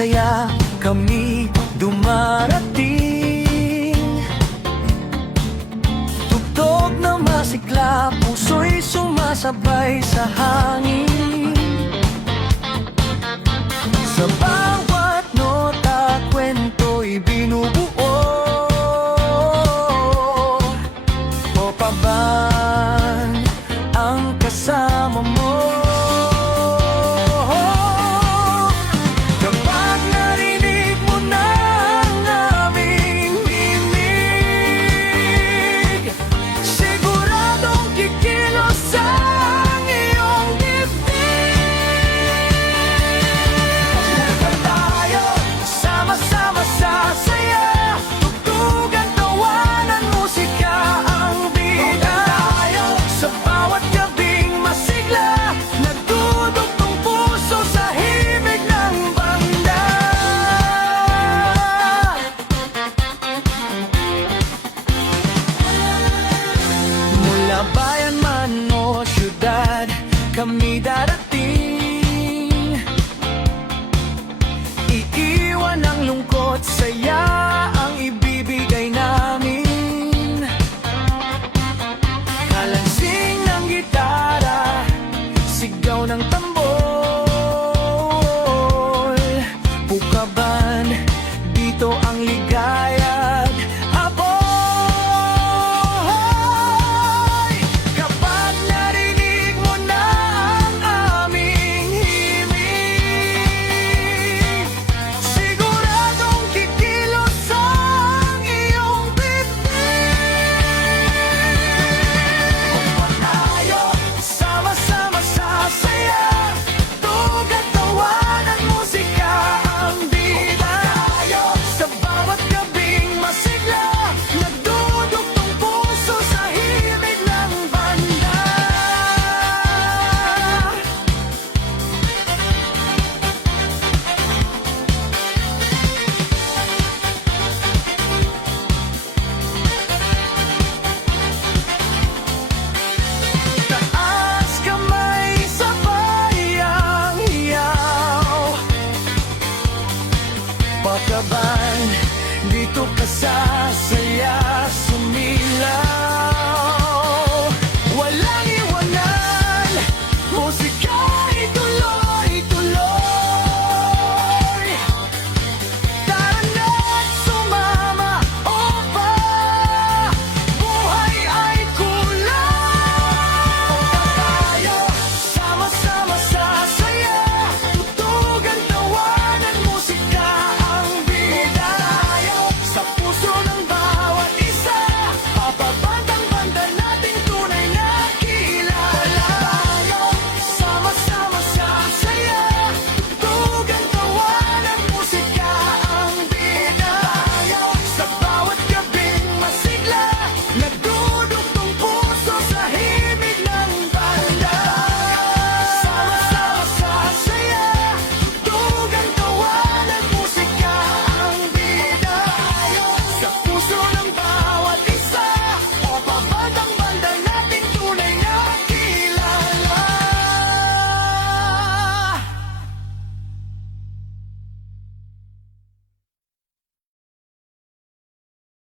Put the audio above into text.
saya kami dumarating. Tugtog na masigla, puso'y sumasabay sa hangin. Sa bawat nota, kwento'y binubuo. O paban ang kasama mo. Kapag narinig mo na ang aming himig, siguradong kikilos ang iyong dibdib. Pupunta tayo, sama-sama sa saya, tugtugan, tawanan, musika ang bida. Sa bawat gabing masigla, nagdudugtong puso sa himig ng banda. Mula bayan man o syudad, kami darating.